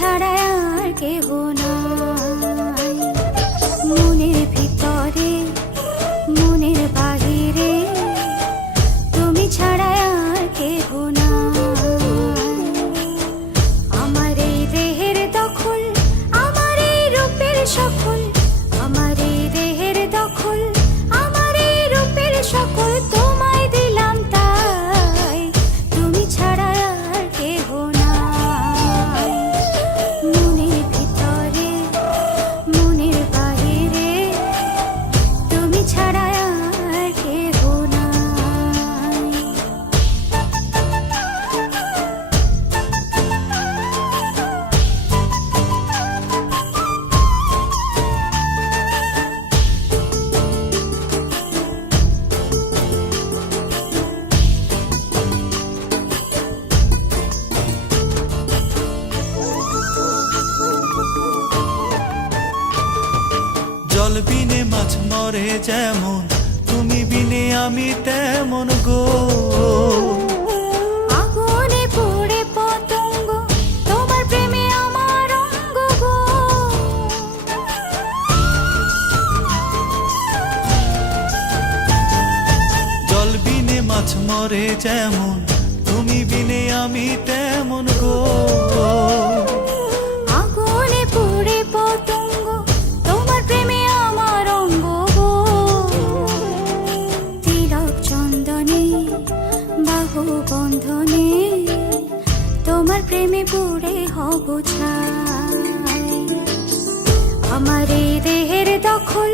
ছাড়া আর কেহ নাই। মনের ভিতরে মনের বাহিরে তুমি ছাড়া আর কেহ নাই। আমার এই দেহের দখল, আমার এই রূপের সকল, আমার এই দেহের দখল, আমার এই রূপের সকল তোমায় দিলাম তাই, তুমি ছাড়া আর কেহ নাই। মনের ভিতরে মনের বাহিরে তুমি ছাড়া আর কেহ নাই। জল বিনে মাছ মরে যেমন, তুমি বিনে আমি তেমন গো। আগুনে পুড়ে পতঙ্গ, তোমার প্রেমে আমার অঙ্গ গো। জল বিনে মাছ মরে যেমন, তুমি বিনে আমি তেমন গো। আগুনে পুড়ে পতঙ্গ, তোমার প্রেমে আমার অঙ্গ গো। তিলক চন্দনে বাহু বন্ধনে তোমার প্রেমে পুড়ে হব ছাই। আমার এই দেহের দখল,